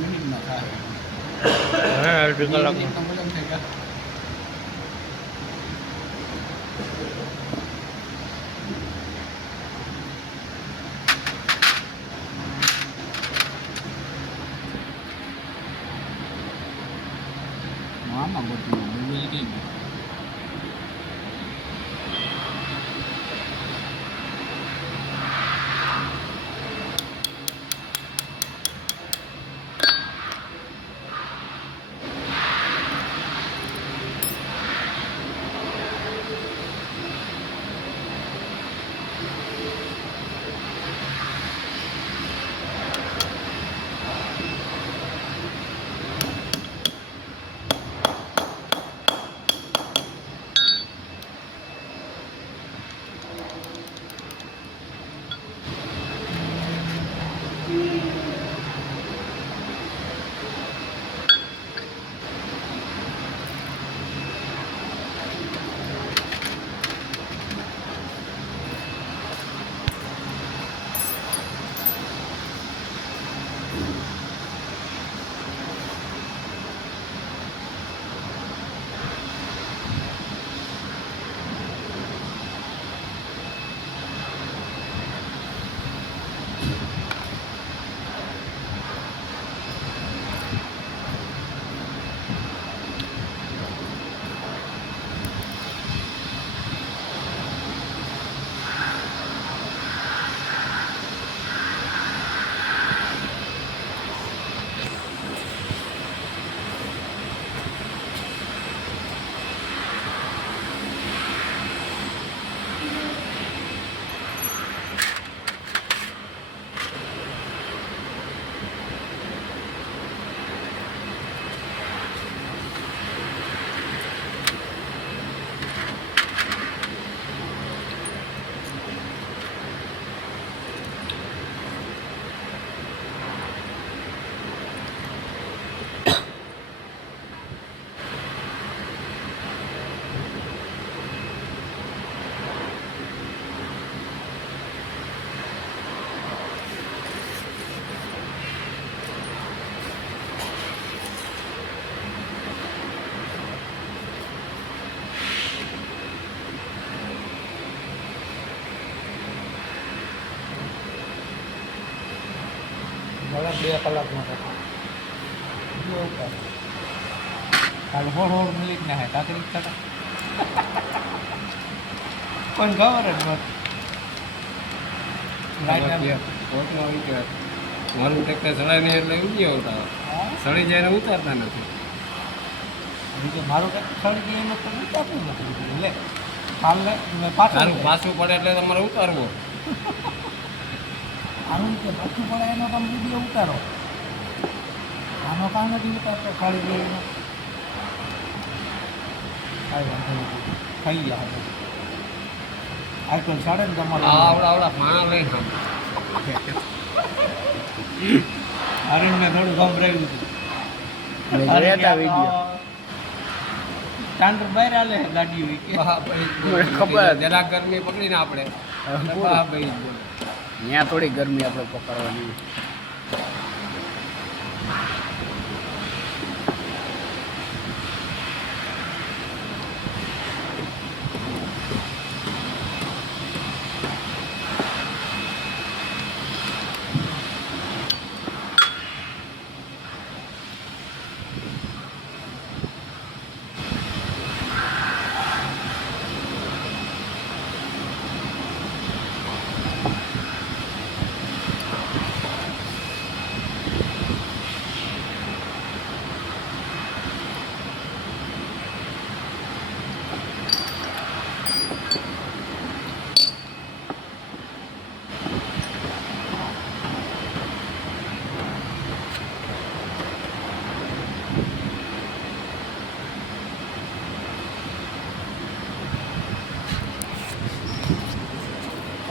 મિનિટમાં થાય. હા અડધી કલાકમાં મિનિટનો વજન થઈ ગયા. આમાં બધું મોબાઈલ કઈ ગયું. બરાબર 2 કલાકમાં થાય. કાલ હોળ મિનિટના હે કાકરી થતા પણ ખબર જ નથી. મારું ટ્રેક્ટર સડાય નહીં એટલે ઉડી આવતા સડી જાય ને ઉતારતા નથી. મારું કંઈક સડી ગયું એનું તો ઉતારતું નથી. લે કાલ મેં પાછું પાછું પડે એટલે તમારે ઉતારવો. આનું કે પાછું પડે એનો તમે વિડીયો ઉતારો. આનો કામ નથી ઉતારતો ખાલી ગયો કાંઈ વાંધો નથી. ખાઈ ગયા હવે આજકાલ સાડે ને તમારે આવડા પાણા લઈ ખામ. હરીણને થોડું ગભરાયું હતું. ચાંદ બહાર આલે ગાડીઓ ખબર જરાક ગરમી પકડીને આપણે ત્યાં થોડી ગરમી આપણે પકડવાની.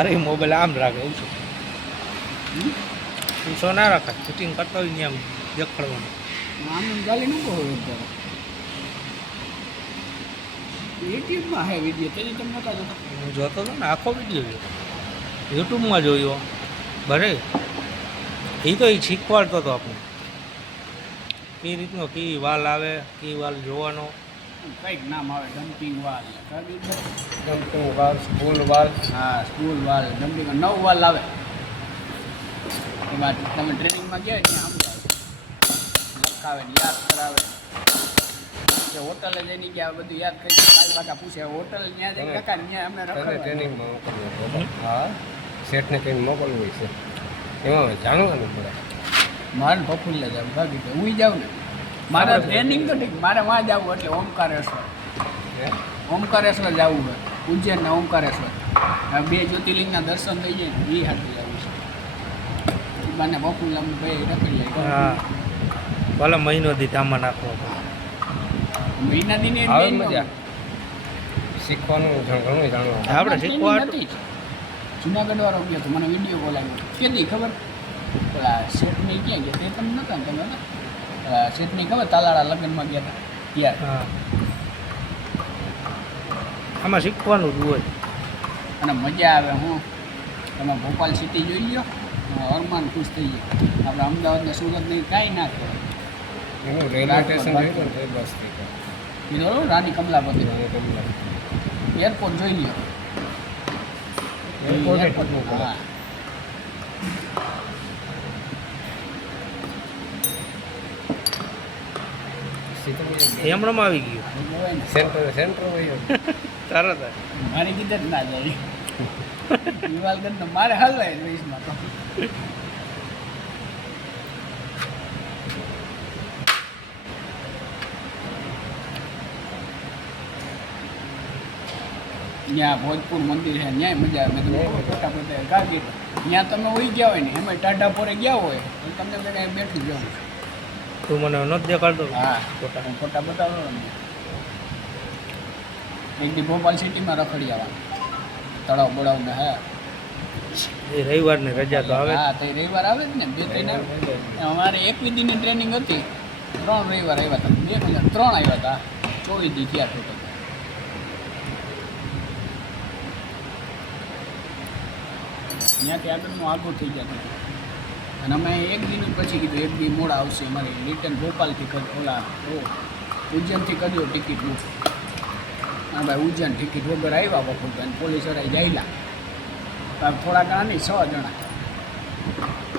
અરે મોબાઈલ આમ રાખે એવું છે. ઊંચો ના રાખાય. શૂટિંગ કરતો હોય ને આમ દેખાડવાનું. આમ ગાલી ન કહો યુટ્યુબમાં હે વિડીયો તેની તમે નતા જોતા. હું જોતો હતો ને આખો વિડીયો જોયો. યુટ્યુબમાં જોયો. બરે એ તો એ શીખવાડતો હતો આપણે. કઈ રીતનો કી વાલ આવે કી વાલ જોવાનો કંઈક નામ આવે ડમ્પિંગ વાલ જમ્પિંગ વાલ સ્કૂલ વાલ હા સ્કૂલ વાલ ડમ્પિંગ 9 વાલ આવે એમાં તમે ટ્રેનિંગમાં ગયા ત્યાં આમ લખાવે ને યાદ કરાવે કે હોટલે જઈને ગયા બધું યાદ કરી કાલ પાછા પૂછે હોટલ ત્યાં જઈને કાકા ત્યાં અમે તને રખડવા ટ્રેનિંગમાં મોકલવું હા શેઠને કંઈ મોકલવું છે એમાં જાણવાનું પડે મારે પફુલ્લે જાવ ભાગી તો હું જાઉં ને મારે ટ્રેનિંગ તો ઠીક મારે વાં જવું એટલે ઓમકારેશ્વર હે? ઓમકારેશ્વર જવું હોય ઉજ્જૈન ને ઓમકારેશ્વર આ બે જ્યોતિર્લિંગના દર્શન થઈ જાય ને એ હાથે જવું છે એ બાને પફુલ્લા ભાઈ રખડી જાય હા ભલે મહિનો દી ધામમાં નાખવો મહિના દિને આવે મજા શીખવાનું ઘણું જાણવાનું આપણે શીખવા નથી જુનાગઢ વાળો ગયો તો મને વિડીયો કોલ આવ્યો કેદી ખબર પેલા શેઠની ક્યાં ગયા તે તમે નતા ને તમે હતા પેલા શેઠની ખબર તાલાળા લગ્નમાં ગયા હતા ત્યારે હા આમાં શીખવાનું જ હોય અને મજા આવે હું તમે ભોપાલ સિટી જોઈ લો અરમાન ખુશ થઈ જાય આપણે અમદાવાદ ને સુરત ને કાંઈ ના કહેવાય એનું રેલવે સ્ટેશન જોયું ને બસ થઈ ગયું કીધું રાણી કમલાપતિ એરપોર્ટ જોઈ લો એરપોર્ટ જ એરપોર્ટ, જોવું પડે. હા એમણમાં આવી ગયું એ કહેવાય ને સેન્ટર હોય તરત જ મારી કીધે જ ના જાય દિવાલગંજ તો મારે હલવાય રહીશમાં તો ત્યાં ભોજપુર મંદિર છે ત્યાંય મજા આવે મેં તમને ફોટા ફોટા કાઢી ત્યાં તમે ઉઈ ગયા હોય ને એમાં ટાઢા પોરે ગયા હોય તો તમને બધા બેઠું જવું તું મને નથી દેખાડતો હા ફોટા હું ફોટા બતાવો ને એક દી ભોપાલ સિટીમાં રખડી આવવાનું તળાવ બળાવ ને હા એ રવિવારની રજા તો આવે જ. હા તો એ રવિવાર આવે જ ને બે ત્રણ અમારે 21 દીની ટ્રેનિંગ હતી 3 રવિવાર આવ્યા હતા 3 આવ્યા હતા 24 દી થયા ટોટલ ત્યાંથી આગળનું આગળ થઈ ગયા હતા અને અમે એક દિન પછી કીધું એક દી મોડા આવશે અમારે રિટર્ન ભોપાલથી ઓલા ઉજ્જૈનથી કર્યો ટિકિટ બુક હા ભાઈ ઉજ્જૈન ટિકિટ વગર આવ્યા વખત પોલીસ વાળા જાયલા થોડા ઘણા નહીં 6 જણા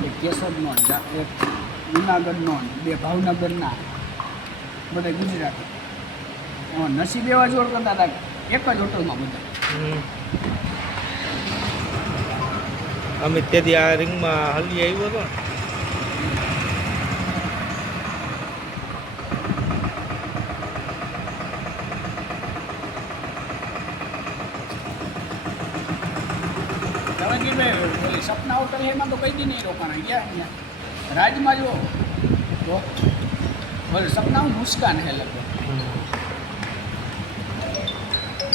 એક કેશોદનો એક જુનાગઢનો 2 ભાવનગરના બધા ગુજરાતી એમાં નસીબ એવા જોડ કરતા હતા એક જ હોટલમાં બધા હમ. અમે તેથી આ રિંગમાં હલી આવ્યો હતો ને તમે કીધું ઓલી સપના હોટલ એમાં તો કઈ દી નહીં રોકાણા ગયા અહીંયા રાજમાં જો તો ઓલી સપના મુસ્કાન હે લગભગ